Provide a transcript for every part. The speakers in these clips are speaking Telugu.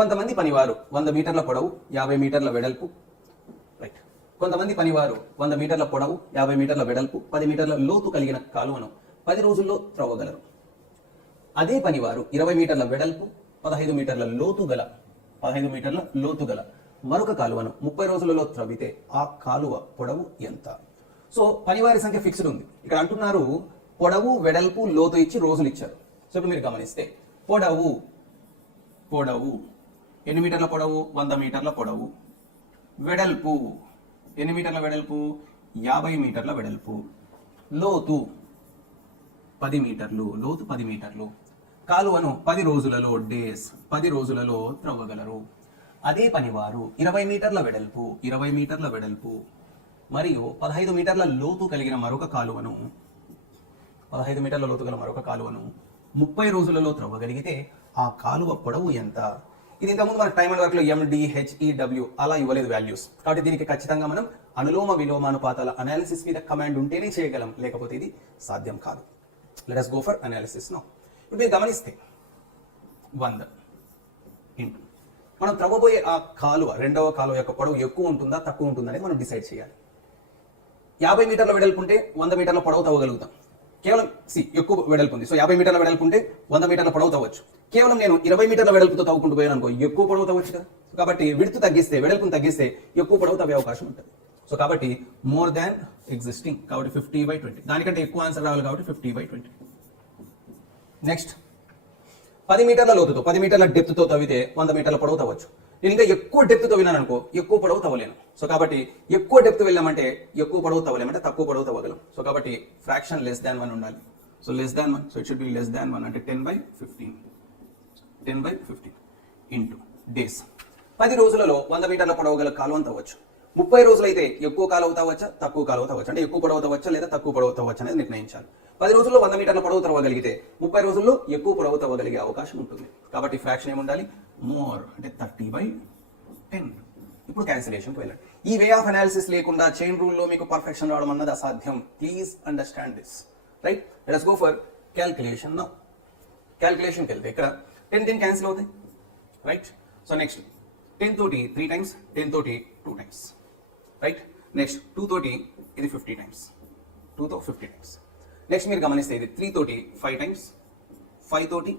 కొంతమంది పనివారు 100 మీటర్ల పొడవు 50 మీటర్ల వెడల్పు, రైట్. కొంతమంది పనివారు 100 మీటర్ల పొడవు 50 మీటర్ల వెడల్పు 10 మీటర్ల లోతు కలిగిన కాలువను 10 రోజుల్లో త్రవ్వగలరు. అదే పనివారు 20 మీటర్ల వెడల్పు 15 మీటర్ల లోతు గల మరొక కాలువను 30 రోజులలో త్రవ్వితే ఆ కాలువ పొడవు ఎంత? సో పనివారి సంఖ్య ఫిక్స్డ్ ఉంది. ఇక్కడ అంటున్నారు పొడవు వెడల్పు లోతు ఇచ్చి రోజులు ఇచ్చారు. సో ఇప్పుడు మీరు గమనిస్తే పొడవు ఎన్ని మీటర్ల పొడవు? 100 మీటర్ల పొడవు. వెడల్పు ఎన్ని మీటర్ల వెడల్పు? 50 మీటర్ల వెడల్పు. లోతు 10 మీటర్లు. లోతు 10 మీటర్లు. కాలువను 10 రోజులలో 10 రోజులలో త్రవ్వగలరు. అదే పనివారు 20 మీటర్ల వెడల్పు మరియు 15 మీటర్ల లోతు కలిగిన మరొక కాలువను 15 మీటర్ల లోతు గల మరొక కాలువను 30 రోజులలో త్రవ్వగలిగితే ఆ కాలువ పొడవు ఎంత? ఇది ఇంతకుముందు మనకు టైమ్ అండ్ వర్క్ లో MDHEW అలా ఇవ్వలేదు వాల్యూస్. కాబట్టి దీనికి ఖచ్చితంగా మనం అనులోమ విలోమానుపాతాల అనాలిసిస్ మీద కమాండ్ ఉంటేనే చేయగలం, లేకపోతే ఇది సాధ్యం కాదు. Let us go for analysis now. ఇప్పుడు మీరు గమనిస్తే 100 ఇంటూ మనం త్రవ్వబోయే ఆ కాలువ రెండవ కాలువ యొక్క పొడవు ఎక్కువ ఉంటుందా తక్కువ ఉంటుందా అనేది మనం డిసైడ్ చేయాలి. 50 మీటర్ల వెడల్పు ఉంటే 100 మీటర్ల పొడవు తవ్వగలుగుతాం. కేవలం ఎక్కువ వెడల్పు ఉంది. సో 50 మీటర్ల వెడల్పు ఉంటే 100 మీటర్ల పొడవు తవ్వచ్చు. కేవలం నేను 20 మీటర్ల వెడల్పుతో తవ్వుకుంటూ పోయాను అనుకో, ఎక్కువ పొడవు తవ్వచ్చు కదా. కాబట్టి వెడల్పును తగ్గిస్తే ఎక్కువ పొడవు తవ్వే అవకాశం ఉంటుంది. సో కాబట్టి మోర్ దాన్ ఎగ్జిస్టింగ్, కాబట్టి 50/20. దానికంటే ఎక్కువ ఆన్సర్ రావాలి కాబట్టి 50/20. నెక్స్ట్ 10 మీటర్ల లోతుతో 10 మీటర్ల డెప్త్ తో తవ్వితే 100 మీటర్ల పొడవు తవ్వచ్చు. నేను ఇంకా ఎక్కువ డెప్త్ తవ్వినాను అనుకో, ఎక్కువ పొడవు తవ్వలేను. సో కాబట్టి ఎక్కువ డెప్త్ వెళ్ళామంటే ఎక్కువ పొడవు తవ్వలేమంటే తక్కువ పొడవు తవ్వగలం. సో కాబట్టి ఫ్రాక్షన్ లెస్ దాన్ 1 ఉండాలి. So less than 1, so it should be less than 1 అంటే 10/15 ఇంటూ డేస్. 10 రోజులలో 100 మీటర్ల పొడవు గల కాలువను తవ్వచ్చు. 30 రోజులైతే ఎక్కువ కాలువ తవ్వచ్చా తక్కువ కాలువ తవ్వచ్చు, అంటే ఎక్కువ పొడవు తవ్వచ్చా లేదా తక్కువ పొడవు తవ్వచ్చు అనేది నిర్ణయించాలి. 10 రోజుల్లో 100 మీటర్ల పొడవు తవ్వగలిగితే 30 రోజుల్లో ఎక్కువ పొడవు తవ్వగలిగే అవకాశం ఉంటుంది. కాబట్టి ఫ్రాక్షన్ ఏముండాలి? మోర్, అంటే 30/10. ఇప్పుడు క్యాన్సిలేషన్కి వెళ్ళండి. ఈ వే ఆఫ్ అనాలిసిస్ లేకుండా చైన్ రూల్లో మీకు పర్ఫెక్షన్ రావడం అన్నది అసాధ్యం. Please understand this, right? Let us go for calculation now. క్యాల్కులేషన్కి వెళ్తే ఇక్కడ 10 క్యాన్సిల్ అవుతాయి, రైట్? సో నెక్స్ట్ 10 తోటి 3 టైమ్స్, 10 తోటి 2 టైమ్స్, రైట్? నెక్స్ట్ 2 తోటి ఇది 50 టైమ్స్, 2తో 50 టైమ్స్. నెక్స్ట్ మీరు గమనిస్తే ఇది 3 తోటి 5 టైమ్స్, 5 తోటి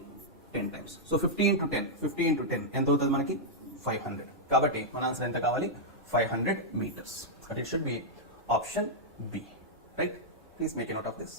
10 టైమ్స్. సో 50 into 10 ఎంత అవుతుంది మనకి? 500. కాబట్టి మన ఆన్సర్ ఎంత కావాలి? 500 meters. But it should be option B, right? Please make a note of this.